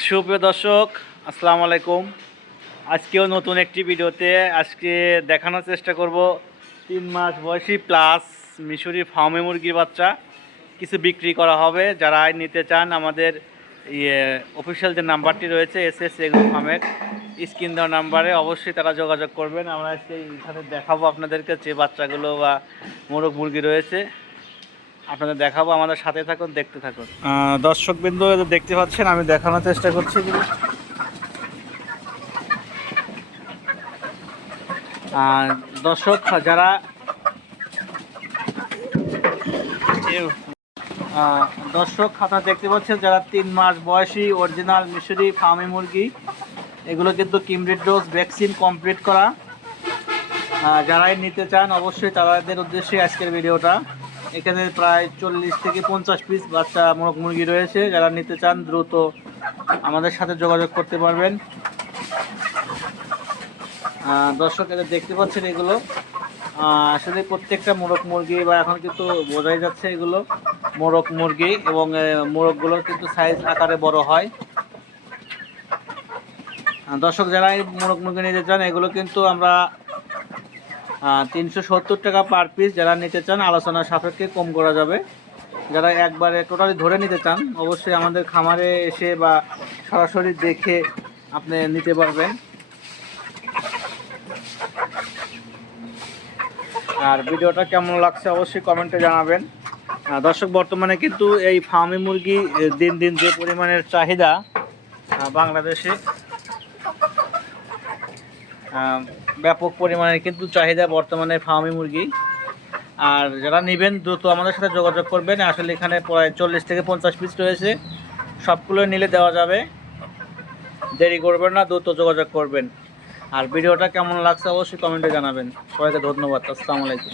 সুপ্রিয় দর্শক, আসসালামু আলাইকুম। আজকেও নতুন একটি ভিডিওতে আজকে দেখানোর চেষ্টা করব 3 মাস বয়সী প্লাস মিশরি ফার্মে মুরগির বাচ্চা কিছু বিক্রি করা হবে। যারা নিতে চান আমাদের অফিসিয়াল যে নাম্বারটি রয়েছে এসএস এগ্রো ফার্মের স্ক্রিন দেওয়া নাম্বারে অবশ্যই তারা যোগাযোগ করবেন। আমরা আজকে এখানে দেখাবো আপনাদেরকে যে বাচ্চাগুলো বা মোরগ মুরগি রয়েছে, আপনাদের দেখাবো। আমাদের সাথে থাকুন, দেখতে থাকুন। দর্শকবৃন্দ দেখতে পাচ্ছেন, আমি দেখানোর চেষ্টা করছি। দর্শক যারা আপনারা দেখতে পাচ্ছেন, যারা 3 মাস বয়সী অরিজিনাল মিশরি ফার্মি মুরগি, এগুলো কিন্তু কিমরিড ডোজ ভ্যাকসিন কমপ্লিট করা। যারাই নিতে চান অবশ্যই তাদের উদ্দেশ্যে আজকের ভিডিওটা। এখানে প্রায় 40 থেকে 50 পিস বাচ্চা মোরগ মুরগি রয়েছে। যারা নিতে চান দ্রুত আমাদের সাথে যোগাযোগ করতে পারবেন। দর্শক এদের দেখতে পাচ্ছেন, এগুলো আসলে প্রত্যেকটা মোরগ মুরগি বা এখন কিন্তু বোঝাই যাচ্ছে এগুলো মোরগ মুরগি, এবং মোরগগুলো কিন্তু সাইজ আকারে বড় হয়। দর্শক যারা এই মোরগ মুরগি নিতে চান, এগুলো কিন্তু আমরা 370 টাকা পার পিস। যারা নিতে চান আলোচনা সাপেক্ষে কম করা যাবে। যারা একবারে টোটালি ধরে নিতে চান অবশ্যই আমাদের খামারে এসে বা সরাসরি দেখে আপনি নিতে পারবেন। আর ভিডিওটা কেমন লাগছে অবশ্যই কমেন্টে জানাবেন। দর্শক বর্তমানে কিন্তু এই ফার্মি মুরগি দিন দিন যে পরিমাণের চাহিদা বাংলাদেশে, ব্যাপক পরিমাণে কিন্তু চাহিদা বর্তমানে ফার্মি মুরগি। আর যারা নেবেন দ্রুত আমাদের সাথে যোগাযোগ করবেন। আসলে এখানে প্রায় 40 থেকে 50 পিস রয়েছে, সবগুলো নিলে দেওয়া যাবে। দেরি করবেন না, দ্রুত যোগাযোগ করবেন। আর ভিডিওটা কেমন লাগছে অবশ্যই কমেন্টে জানাবেন। সবাইকে ধন্যবাদ। আসসালামু আলাইকুম।